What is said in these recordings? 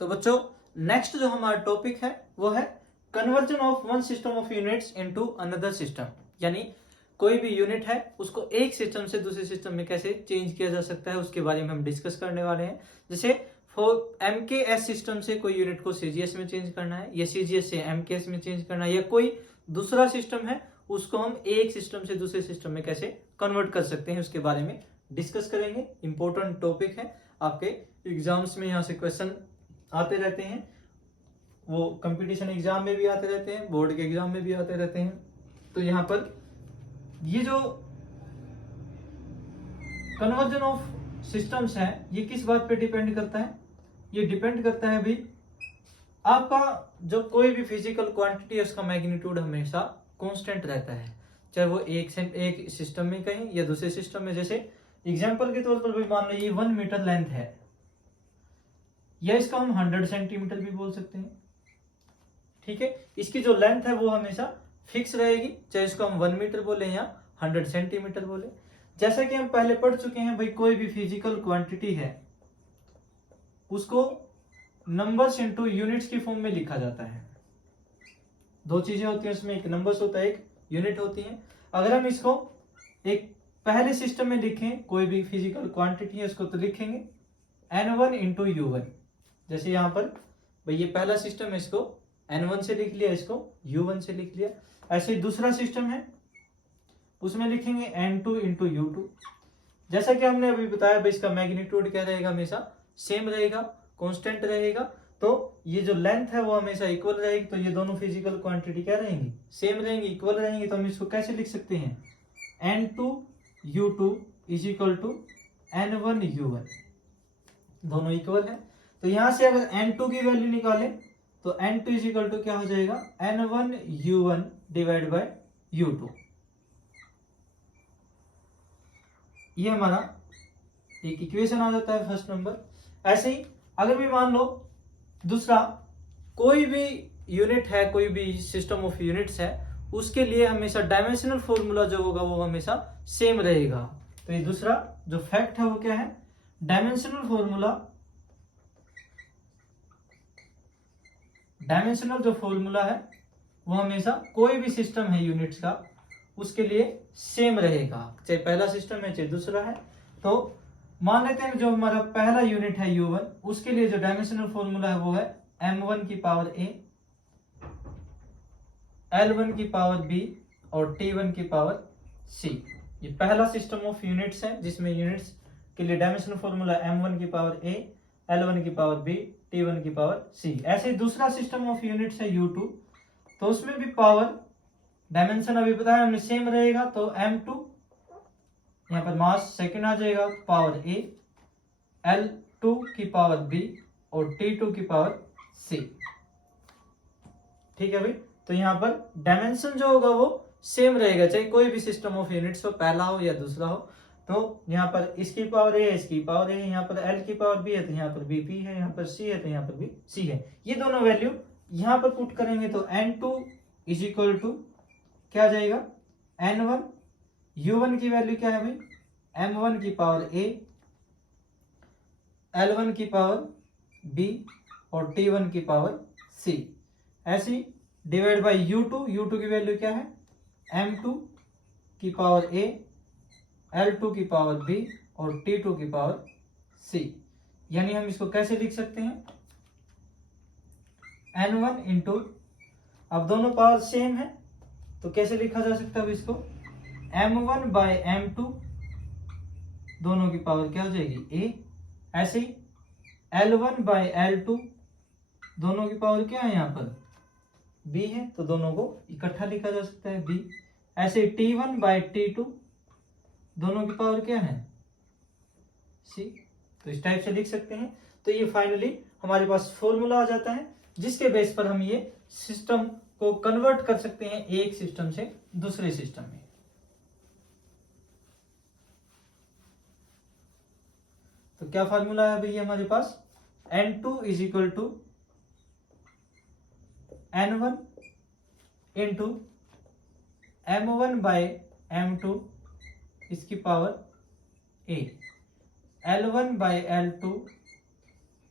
तो बच्चों नेक्स्ट जो हमारा टॉपिक है वो है conversion of one system of units into another system, यानी कोई भी यूनिट है उसको एक सिस्टम से दूसरे सिस्टम में कैसे चेंज किया जा सकता है उसके बारे में हम डिस्कस करने वाले हैं। जैसे फॉर एमकेएस सिस्टम से कोई यूनिट को सीजीएस में चेंज करना है या सीजीएस से एमकेएस में चेंज करना है, या कोई दूसरा सिस्टम है उसको हम एक सिस्टम से दूसरे सिस्टम में कैसे कन्वर्ट कर सकते हैं उसके बारे में डिस्कस करेंगे। इंपॉर्टेंट टॉपिक है, आपके एग्जाम्स में यहाँ से क्वेश्चन आते रहते हैं, वो कंपटीशन एग्जाम में भी आते रहते हैं, बोर्ड के एग्जाम में भी आते रहते हैं। तो यहाँ पर ये जो कन्वर्जन ऑफ सिस्टम्स है ये किस बात पे डिपेंड करता है? ये डिपेंड करता है भाई आपका जो कोई भी फिजिकल क्वांटिटी है उसका मैग्नीट्यूड हमेशा कांस्टेंट रहता है, चाहे वो एक सिस्टम में कहीं या दूसरे सिस्टम में। जैसे एग्जांपल के तौर पर भी मान लो ये 1 मीटर लेंथ है, या इसका हम 100 सेंटीमीटर भी बोल सकते हैं, ठीक है। इसकी जो लेंथ है वो हमेशा फिक्स रहेगी, चाहे इसको हम 1 मीटर बोले या 100 सेंटीमीटर बोले। जैसा कि हम पहले पढ़ चुके हैं भाई, कोई भी फिजिकल क्वांटिटी है उसको नंबर्स इनटू यूनिट्स की फॉर्म में लिखा जाता है। दो चीजें होती हैं उसमें, एक नंबर्स होता है, एक यूनिट होती है। अगर हम इसको एक पहले सिस्टम में लिखें, कोई भी फिजिकल क्वांटिटी है उसको, तो लिखेंगे n1 इंटू u1। जैसे यहाँ पर भाई ये पहला सिस्टम है, इसको n1 से लिख लिया, इसको u1 से लिख लिया। ऐसे ही दूसरा सिस्टम है उसमें लिखेंगे n2 इंटू u2। जैसा कि हमने अभी बताया भाई इसका मैग्नीट्यूड क्या रहेगा, हमेशा सेम रहेगा, कांस्टेंट रहेगा। तो ये जो लेंथ है वो हमेशा इक्वल रहेगी, तो ये दोनों फिजिकल क्वांटिटी क्या रहेंगी, सेम रहेंगी, इक्वल रहेंगी। तो हम इसको कैसे लिख सकते हैं, n2 u2 is equal to n1 u1, दोनों इक्वल है। तो यहां से अगर n2 की वैल्यू निकालें तो n2 इज इक्वल टू क्या हो जाएगा, n1 u1 divide by u2। ये हमारा एक इक्वेशन आ जाता है फर्स्ट नंबर। ऐसे ही अगर भी मान लो दूसरा कोई भी यूनिट है, कोई भी सिस्टम ऑफ यूनिट्स है, उसके लिए हमेशा डायमेंशनल फॉर्मूला जो होगा वो हमेशा सेम रहेगा। तो ये दूसरा जो फैक्ट है वो क्या है, डायमेंशनल फॉर्मूला, डायमेंशनल जो फॉर्मूला है वो हमेशा कोई भी सिस्टम है यूनिट्स का उसके लिए सेम रहेगा, चाहे पहला सिस्टम है चाहे दूसरा है। तो मान लेते हैं जो हमारा पहला यूनिट है u1, उसके लिए जो डायमेंशनल फॉर्मूला है वो है m1 की पावर a, l1 की पावर b और t1 की पावर c। ये पहला सिस्टम ऑफ यूनिट्स है जिसमें यूनिट्स के लिए डायमेंशनल फॉर्मूला m1 की पावर a, l1 की पावर b, t1 की पावर c। ऐसे ही दूसरा सिस्टम ऑफ यूनिट्स है u2, तो उसमें भी पावर डायमेंशन अभी बताया हमने सेम रहेगा। तो m2 यहाँ पर मास सेकंड आ जाएगा, पावर a, l2 की पावर b और t2 की पावर c, ठीक है भाई। तो यहाँ पर डायमेंशन जो होगा वो सेम रहेगा, चाहे कोई भी सिस्टम ऑफ यूनिट्स हो, पहला हो या दूसरा हो। तो यहाँ पर इसकी पावर a है, इसकी पावर a है, यहाँ पर l की पावर b है तो यहाँ पर bp है, यहाँ पर c है तो यहाँ पर भी c है। ये दोनों वैल्यू यहाँ पर पुट करेंगे तो n2 इज इक्वल टू क्या आ जाएगा, n1 u1 की वैल्यू क्या है भाई, m1 की पावर a, l1 की पावर b और t1 की पावर c। ऐसी डिवाइड बाय u2 की वैल्यू क्या है, m2 की पावर a, l2 की पावर b और t2 की पावर c। यानी हम इसको कैसे लिख सकते हैं, n1 इंटू, अब दोनों पावर सेम है तो कैसे लिखा जा सकता है इसको, m1 बाय m2, दोनों की पावर क्या हो जाएगी a। ऐसे ही l1 बाय l2, दोनों की पावर क्या है यहाँ पर b है, तो दोनों को इकट्ठा लिखा जा सकता है b। ऐसे ही t1 बाय t2, दोनों की पावर क्या है c, तो इस टाइप से लिख सकते हैं। तो ये फाइनली हमारे पास फॉर्मूला आ जाता है जिसके बेस पर हम ये सिस्टम को कन्वर्ट कर सकते हैं एक सिस्टम से दूसरे सिस्टम में। तो क्या फार्मूला है भैया हमारे पास, n2 is equal to n1 into m1 by m2 इसकी power a, l1 bye l2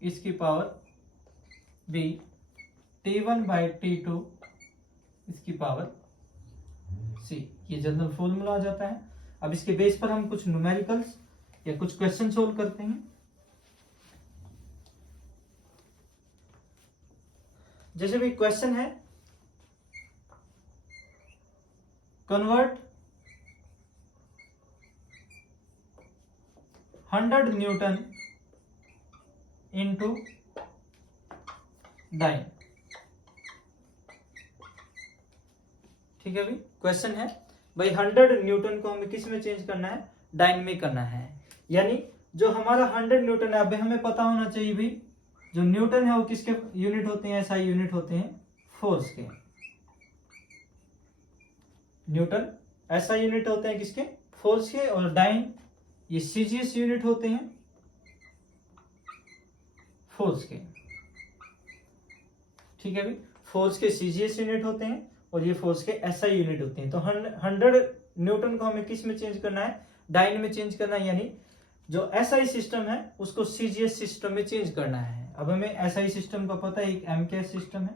इसकी power B T1 by T2 इसकी पावर C। ये जनरल फॉर्मूला आ जाता है। अब इसके बेस पर हम कुछ न्यूमेरिकल्स या कुछ क्वेश्चन सोल्व करते हैं। जैसे भी क्वेश्चन है, कन्वर्ट 100 न्यूटन इंटू डाइन। ठीक है भाई, क्वेश्चन है भाई 100 न्यूटन को हमें किस में चेंज करना है, डाइन में करना है। यानी जो हमारा 100 न्यूटन है, अभी हमें पता होना चाहिए भाई जो न्यूटन है वो किसके यूनिट होते हैं, एसआई यूनिट होते हैं फोर्स के। न्यूटन एसआई यूनिट होते हैं किसके, फोर्स के। और डाइन ये सीजीएस यूनिट होते हैं फोर्स के। ठीक है भाई, फोर्स के सीजीएस यूनिट होते हैं और ये फोर्स के एसआई यूनिट होते हैं। तो 100 न्यूटन को हमें किस में चेंज करना है, डाइन में चेंज करना है। यानी जो एसआई सिस्टम है उसको सीजीएस सिस्टम में चेंज करना है। अब हमें एसआई सिस्टम का पता है एक एमकेएस सिस्टम है,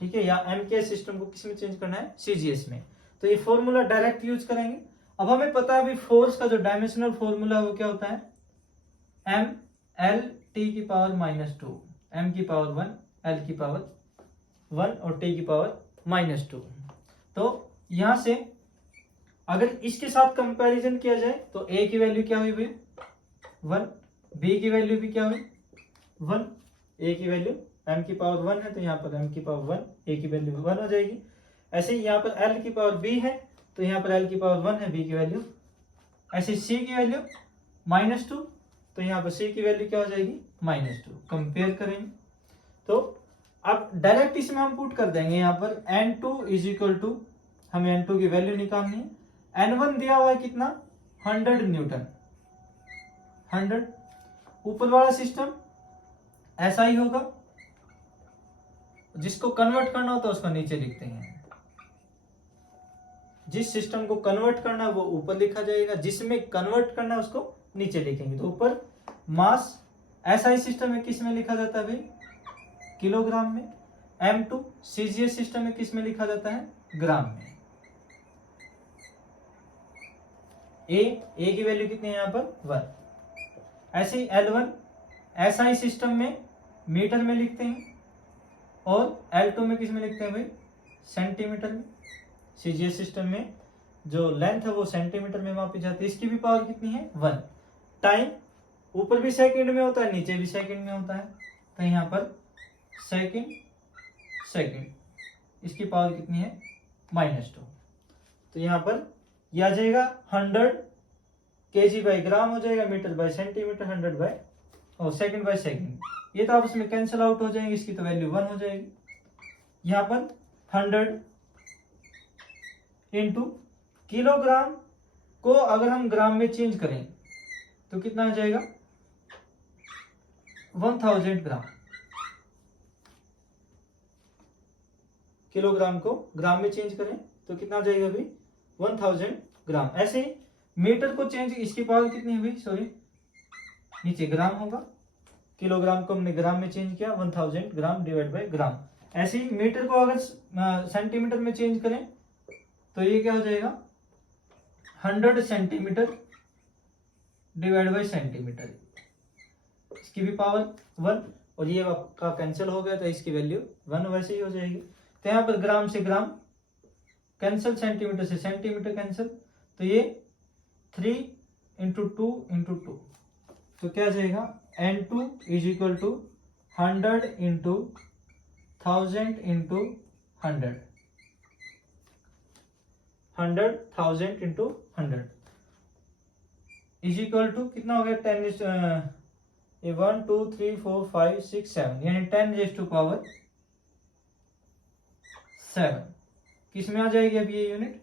ठीक है, या एमकेएस सिस्टम को किस में चेंज करना है, सीजीएस में। तो ये फॉर्मूला डायरेक्ट यूज करेंगे। अब हमें पता है अभी फोर्स का जो डायमेंशनल फॉर्मूला है वो क्या होता है, एम एल टी की पावर -2, एम की पावर 1, एल की पावर 1 और टी की पावर -2। तो यहां से अगर इसके साथ कंपैरिजन किया जाए तो ए की वैल्यू क्या हुई भाई 1, बी की वैल्यू भी क्या हुई 1, ए की वैल्यू एम की पावर 1 है तो यहाँ पर एम की पावर 1, ए की वैल्यू 1 हो जाएगी। ऐसे ही यहाँ पर एल की पावर बी है तो यहाँ पर एल की पावर 1 है, बी की वैल्यू। ऐसे सी की वैल्यू -2 तो यहाँ पर सी की वैल्यू क्या हो जाएगी -2। कंपेयर करेंगे तो अब डायरेक्ट इसमें हम पुट कर देंगे यहाँ पर N2 इज इक्वल टू, हमें N2 की वैल्यू निकालनी है। N1 दिया हुआ है कितना 100 न्यूटन, 100। ऊपर वाला सिस्टम ऐसा ही होगा, जिसको कन्वर्ट करना होता है उसको नीचे लिखते हैं। जिस सिस्टम को कन्वर्ट करना है वो ऊपर लिखा जाएगा, जिसमें कन्वर्ट करना है उसको नीचे लिखेंगे। तो ऊपर मास एसआई सिस्टम में किस में लिखा जाता है भाई किलोग्राम में। M2 सीजीएस सिस्टम में किस में लिखा जाता है ग्राम में। ए की वैल्यू कितनी है यहाँ पर 1। ऐसे ही L1 एसआई सिस्टम में मीटर में लिखते हैं और L2 में किस में लिखते हैं भाई सेंटीमीटर में। सीजीएस सिस्टम में जो लेंथ है वो सेंटीमीटर में मापी जाती है। इसकी भी पावर कितनी है 1। टाइम ऊपर भी सेकंड में होता है नीचे भी सेकंड में होता है तो यहाँ पर सेकंड, इसकी पावर कितनी है -2। तो यहाँ पर यह आ जाएगा 100 केजी बाई ग्राम हो जाएगा, मीटर बाई सेंटीमीटर, 100 बाई और सेकंड बाई सेकंड। ये तो आपस में कैंसिल आउट हो जाएंगे, इसकी तो वैल्यू 1 हो जाएगी। यहाँ पर 100 इंटू किलोग्राम को अगर हम ग्राम में चेंज करें तो कितना आ जाएगा 1000 ग्राम। किलोग्राम को ग्राम में चेंज करें तो कितना आ जाएगा भाई 1000 ग्राम। ऐसे ही मीटर को चेंज, इसकी पावर कितनी है भाई सॉरी नीचे ग्राम होगा, किलोग्राम को हमने ग्राम में चेंज किया 1000 ग्राम डिवाइड बाय ग्राम। ऐसे ही मीटर को अगर सेंटीमीटर में चेंज करें तो ये क्या हो जाएगा 100 सेंटीमीटर डिवाइड बाय सेंटीमीटर, इसकी भी पावर 1 और ये आपका कैंसिल हो गया तो इसकी वैल्यू 1 वैसे ही हो जाएगी। तो यहाँ पर ग्राम से ग्राम कैंसिल, सेंटीमीटर से सेंटीमीटर कैंसिल, तो ये 3 इंटू 2 इंटू 2 तो क्या आ जाएगा N2 is equal to 100 into 1000 into 100, 100,000 into 100 is equal to कितना हो गया 10 1 2 3 4 5 6 7 यानी 10 रेज़ टू पावर 7। किस में आ जाएगी अब ये यूनिट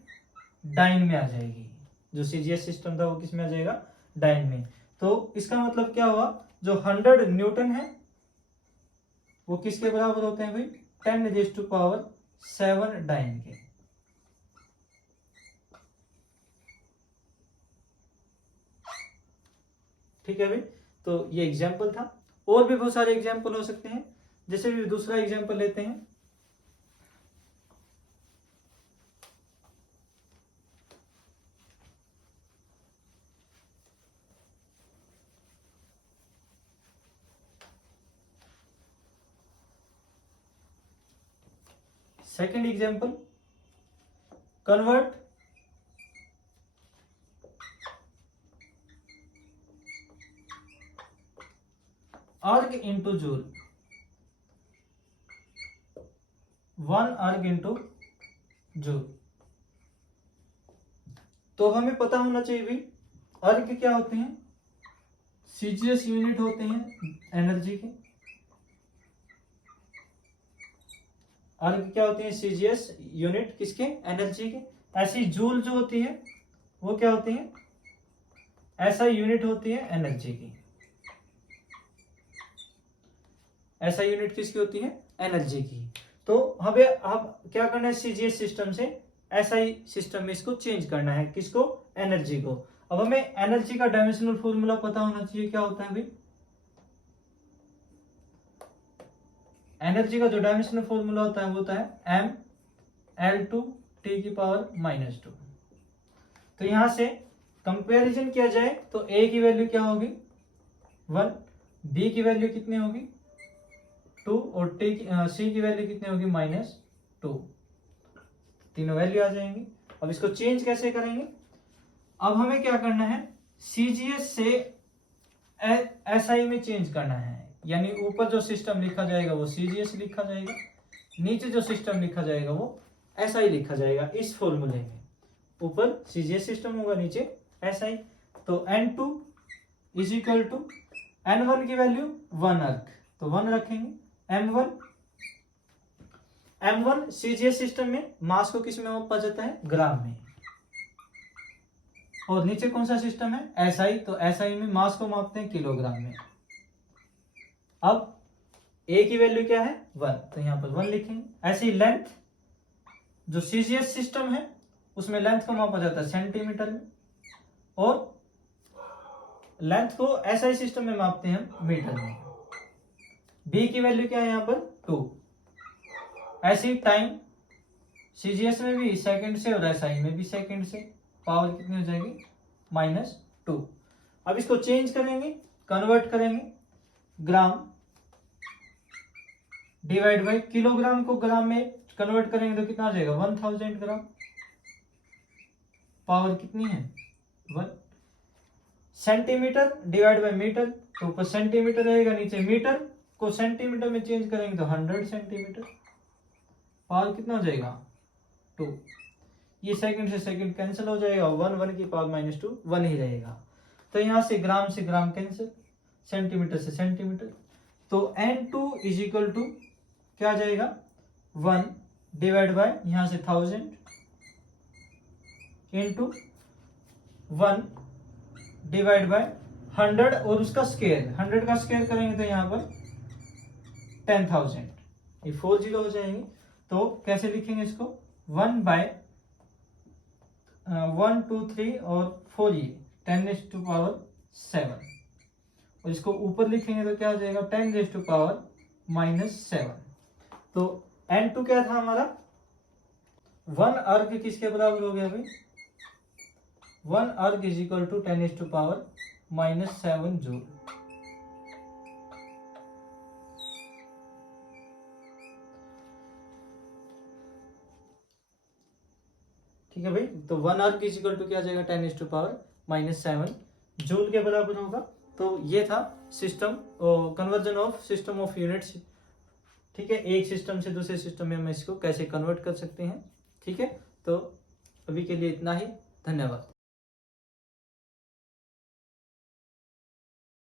डाइन में आ जाएगी। जो सीजीएस सिस्टम था वो किस में आ जाएगा डाइन में। तो इसका मतलब क्या हुआ जो 100 न्यूटन है वो किसके बराबर होते हैं भाई 10 रेज़ टू पावर 7 डाइन के। ठीक है भाई, तो ये एग्जाम्पल था। और भी बहुत सारे एग्जाम्पल हो सकते हैं। जैसे भी दूसरा एग्जाम्पल लेते हैं, सेकंड एग्जाम्पल, कन्वर्ट अर्ग इंटू जूल, 1 अर्ग इंटू जूल। तो हमें पता होना चाहिए भी अर्ग क्या होते हैं, सीजीएस यूनिट होते हैं एनर्जी के। अर्ग क्या होते हैं, सीजीएस यूनिट किसके, एनर्जी के। ऐसी जूल जो होती है वो क्या होती है, ऐसा यूनिट होती है एनर्जी की। ऐसा यूनिट किसकी होती है, एनर्जी की। तो हमें अब क्या करना है, सीजीएस सिस्टम से एसआई सिस्टम में इसको चेंज करना है, किसको, एनर्जी को। अब हमें एनर्जी का डायमेंशनल फॉर्मूला पता होना चाहिए, क्या होता है भाई, एनर्जी का जो डायमेंशनल फॉर्मूला होता है वो होता है m(L2)T⁻²। तो यहां से कंपैरिजन किया जाए तो ए की वैल्यू क्या होगी, 1, बी की वैल्यू कितनी होगी, 2, और सी की वैल्यू कितनी होगी, -2। तीनों वैल्यू आ जाएंगी। अब इसको चेंज कैसे करेंगे, अब हमें क्या करना है, सीजीएस से एसआई में चेंज करना है। यानी ऊपर जो सिस्टम लिखा जाएगा वो सीजीएस लिखा जाएगा, नीचे जो सिस्टम लिखा जाएगा वो एसआई लिखा जाएगा इस फॉर्मूले में। ऊपर सीजीएस सिस्टम होगा, नीचे एसआई। तो N2 is equal to N1 की वैल्यू 1 अर्ग, तो 1 रखेंगे। M1 सीजीएस सिस्टम में मास को किस में मापा जाता है, ग्राम में। और नीचे कौन सा सिस्टम है, एसआई, तो एसआई में मास को मापते हैं किलोग्राम में। अब ए की वैल्यू क्या है, 1, तो यहां पर 1 लिखेंगे। ऐसे ही लेंथ, जो सीजीएस सिस्टम है उसमें लेंथ को मापा जाता है सेंटीमीटर में, और लेंथ को एसआई सिस्टम में मापते हैं हम मीटर में। बी की वैल्यू क्या है यहाँ पर, 2। ऐसे ही टाइम, सीजीएस में भी सेकंड से और एसआई में भी सेकंड से, पावर कितनी हो जाएगी, -2। अब इसको चेंज करेंगे, कन्वर्ट करेंगे, ग्राम डिवाइड बाय किलोग्राम को ग्राम में कन्वर्ट करेंगे तो कितना आ जाएगा, 1000 ग्राम। पावर कितनी है, 1। सेंटीमीटर डिवाइड बाय मीटर, तो ऊपर सेंटीमीटर रहेगा, नीचे मीटर को सेंटीमीटर में चेंज करेंगे तो 100 सेंटीमीटर। पावर कितना हो जाएगा, 2। ये सेकंड से सेकंड कैंसिल हो जाएगा, 1 की पावर -2 1 ही रहेगा। तो यहां से ग्राम कैंसिल, सेंटीमीटर से सेंटीमीटर। तो N2 इज इक्वल टू क्या आ जाएगा, 1 डिवाइड बाय यहां से 1000 इंटू 1 डिवाइड बाय 100, और उसका स्क्वायर, 100 का स्क्वायर करेंगे तो यहाँ पर 10,000, ये 4 जीरो हो जाएंगे। तो कैसे लिखेंगे इसको, 1 बाय 1 2 3 और 4, ये 10⁻7, और इसको ऊपर लिखेंगे तो क्या हो जाएगा, 10⁻⁻7। तो N2 क्या था हमारा, 1 अर्ग किसके बराबर हो गया भाई, 1 अर्ग इज इक्वल टू 10⁻⁻7 जूल। ठीक है भाई, तो 1 अर्ग इज इक्वल टू क्या आ जाएगा, 10⁻⁻7 जूल के बराबर होगा। तो ये था system, conversion of system of units. ठीक है, एक सिस्टम से दूसरे सिस्टम में हम इसको कैसे कन्वर्ट कर सकते हैं। ठीक है, तो अभी के लिए इतना ही, धन्यवाद।